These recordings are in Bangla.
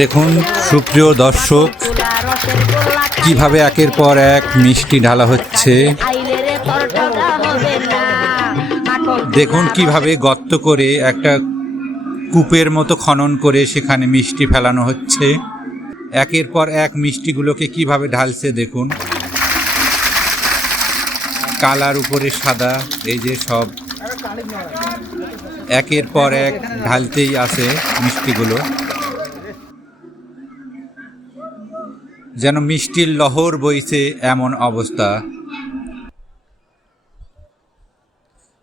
দেখুন সুপ্রিয় দর্শক, কিভাবে একের পর এক মিষ্টি ঢালা হচ্ছে। দেখুন কিভাবে গর্ত করে একটা কূপের মতো খনন করে সেখানে মিষ্টি ফেলানো হচ্ছে। একের পর এক মিষ্টিগুলোকে কিভাবে ঢালছে দেখুন, কালার উপরে সাদা, এই যে সব একের পর এক ঢালতেই আছে মিষ্টিগুলো, যেন মিষ্টির লহর বইছে এমন অবস্থা।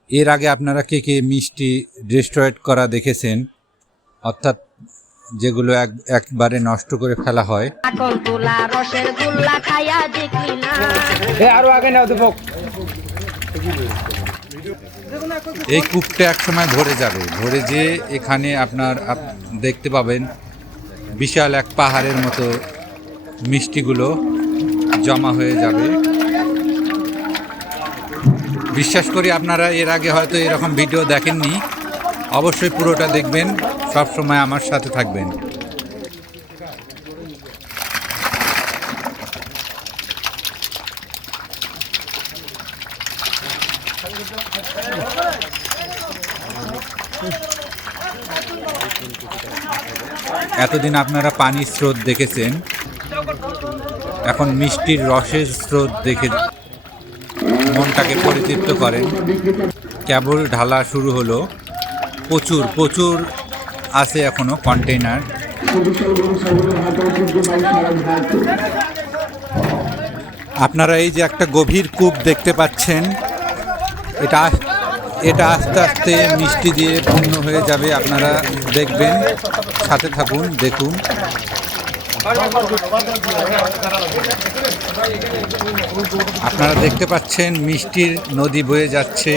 এর আগে আপনারা কে কে মিষ্টি ডিস্ট্রয়েড করা দেখেছেন, অর্থাৎ যেগুলো একবারে নষ্ট করে ফেলা হয়? এই কূপটা এক সময় ভরে যাবে, ভরে যেয়ে এখানে আপনার দেখতে পাবেন বিশাল এক পাহাড়ের মতো মিষ্টিগুলো জমা হয়ে যাবে। বিশ্বাস করি আপনারা এর আগে হয়তো এরকম ভিডিও দেখেননি, অবশ্যই পুরোটা দেখবেন, সব সময় আমার সাথে থাকবেন। এতদিন আপনারা পানির স্রোত দেখেছেন, এখন মিষ্টির রসের স্রোত দেখে মনটাকে পরিতৃপ্ত করেন। কেবল ঢালা শুরু হলো, প্রচুর প্রচুর আছে এখনো কন্টেইনার। আপনারা এই যে একটা গভীর কূপ দেখতে পাচ্ছেন, এটা আস্তে আস্তে মিষ্টি দিয়ে পূর্ণ হয়ে যাবে। আপনারা দেখবেন, সাথে থাকুন, দেখুন। আপনারা দেখতে পাচ্ছেন মিষ্টির নদী বয়ে যাচ্ছে।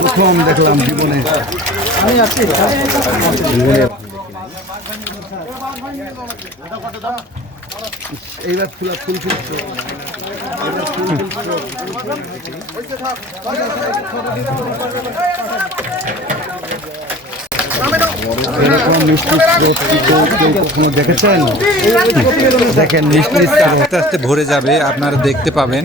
প্রথম দেখলাম জীবনে, এইবার ফুল ফুলছে। এরকম মিষ্টির স্রোত কেউ কখনো দেখেছেন? দেখেন মিষ্টির আস্তে আস্তে ভরে যাবে, আপনারা দেখতে পাবেন।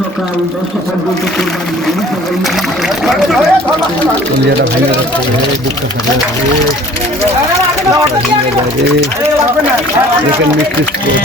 সকাল 10টা পর্যন্ত কলিয়াটা ভেঙে যাচ্ছে, বুকটা ফাটে যাচ্ছে। দেখেন মিষ্টির স্রোত।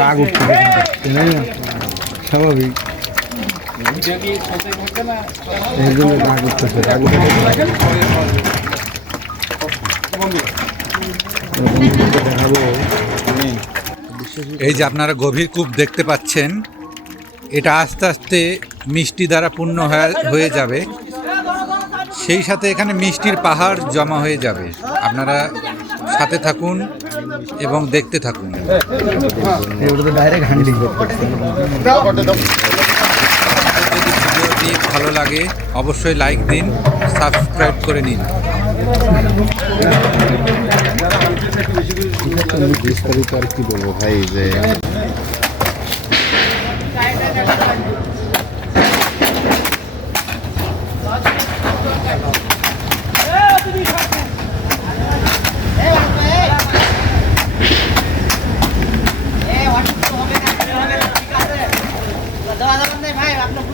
রাগ উঠছে, স্বাভাবিক। এই জন্য রাগ উঠতেছে, রাগ উঠে দেখাবো। এই যে আপনারা গভীর কূপ দেখতে পাচ্ছেন, এটা আস্তে আস্তে মিষ্টি দ্বারা পূর্ণ হয়ে যাবে, সেই সাথে এখানে মিষ্টির পাহাড় জমা হয়ে যাবে। আপনারা সাথে থাকুন এবং দেখতে থাকুন। ডাইরেক্ট হ্যান্ডলিং ভিডিওটি ভালো লাগে অবশ্যই লাইক দিন, সাবস্ক্রাইব করে নিন। বিস্তারিত আর কি বলবো ভাই, যে ভাই আপনার